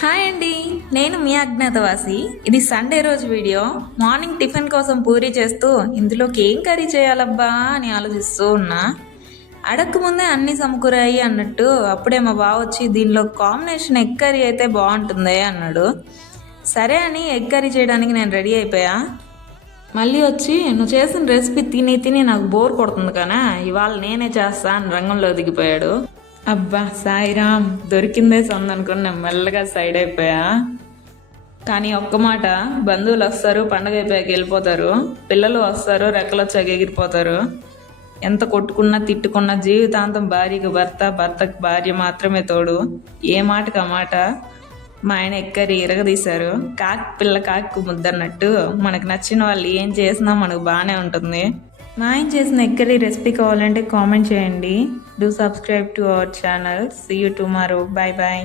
Hi అండి, నేను మీ అజ్ఞాతవాసి. ఇది సండే రోజు వీడియో. మార్నింగ్ టిఫిన్ కోసం పూరీ చేస్తూ ఇందులోకి ఏం కర్రీ చేయాలబ్బా అని ఆలోచిస్తూ ఉన్నా. అడక్క ముందే అన్ని సమకూరాయి అన్నట్టు అప్పుడే మా బావ వచ్చి దీనిలో కాంబినేషన్ ఎగ్ కర్రీ అయితే బాగుంటుంది అన్నాడు. సరే అని ఎగ్ కర్రీ చేయడానికి నేను రెడీ అయిపోయా. మళ్ళీ వచ్చి నువ్వు చేసిన రెసిపీ తిని తిని నాకు బోర్ కొడుతుంది కానీ ఇవాళ నేనే చేస్తా అని రంగంలో దిగిపోయాడు. అబ్బా సాయిరామ్, దొరికిందే సందనుకుని నేను మెల్లగా సైడ్ అయిపోయా. కానీ ఒక్క మాట, బంధువులు వస్తారు, పండగ అయిపోయాక వెళ్ళిపోతారు, పిల్లలు వస్తారు, రెక్కలు వచ్చాక ఎగిరిపోతారు. ఎంత కొట్టుకున్నా తిట్టుకున్నా జీవితాంతం భార్యకు భర్త, భర్తకు భార్య మాత్రమే తోడు. ఏ మాటకు ఆ మాట. మా ఆయన ఎక్కరి ఇరగదీశారు. కాకి పిల్ల కాకి ముద్దన్నట్టు మనకు నచ్చిన వాళ్ళు ఏం చేసినా మనకు బాగానే ఉంటుంది. మా ఆయన చేసిన ఎక్కరి రెసిపీ కావాలంటే కామెంట్ చేయండి. Do subscribe to our channel. See you tomorrow. Bye bye.